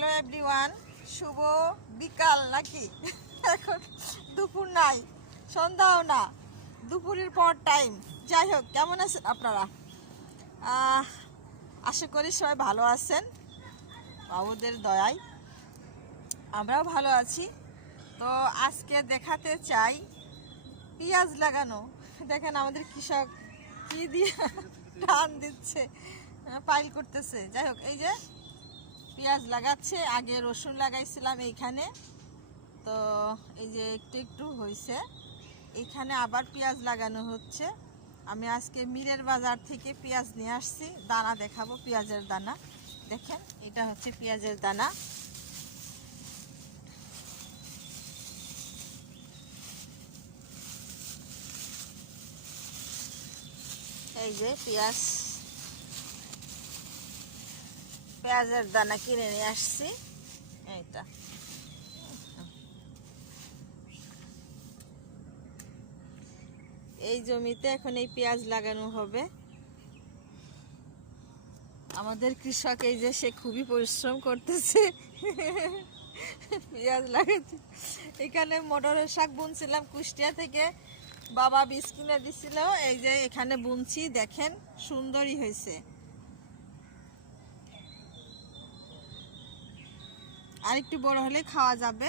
Hello everyone, শুভ বিকাল নাকি? এখন দুপুর নাই, সন্ধ্যাও না, দুপুরের পর টাইম। যাই হোক, কেমন আছেন আপনারা? আশা করি সবাই ভালো আছেন, বাবুদের দয়ায় আমরাও ভালো আছি। তো আজকে দেখাতে চাই পেঁয়াজ লাগানো। দেখেন আমাদের কৃষক কি দিয়ে টান দিচ্ছে, পাইল করতেছে। যাই হোক, এই যে পেঁয়াজ লাগাচ্ছে। আগে রসুন লাগাইছিলাম এইখানে, তো এই যে একটু একটু হয়েছে। এইখানে আবার পেঁয়াজ লাগানো হচ্ছে। আমি আজকে মিরের বাজার থেকে পেঁয়াজ নিয়ে আসছি, দানা দেখাবো, পেঁয়াজের দানা। দেখেন, এটা হচ্ছে পেঁয়াজের দানা। এই যে পেঁয়াজের দানা কিনে নিয়ে আসছি। এইটা এই জমিতে এখন এই পেঁয়াজ লাগানো হবে। আমাদের কৃষক এই যে সে খুবই পরিশ্রম করতেছে পেঁয়াজ লাগাতে। এখানে মটরের শাক বুনছিলাম কুষ্টিয়া থেকে, বাবা বীজ কিনে দিছিল। এই যে এখানে বুনছি, দেখেন সুন্দরই হয়েছে। আর একটু বড় হলে খাওয়া যাবে।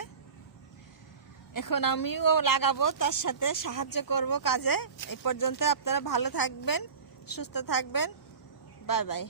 এখন আমিও লাগাবো, তার সাথে সাহায্য করব কাজে। এই পর্যন্ত আপনারা ভালো থাকবেন, সুস্থ থাকবেন। Bye bye.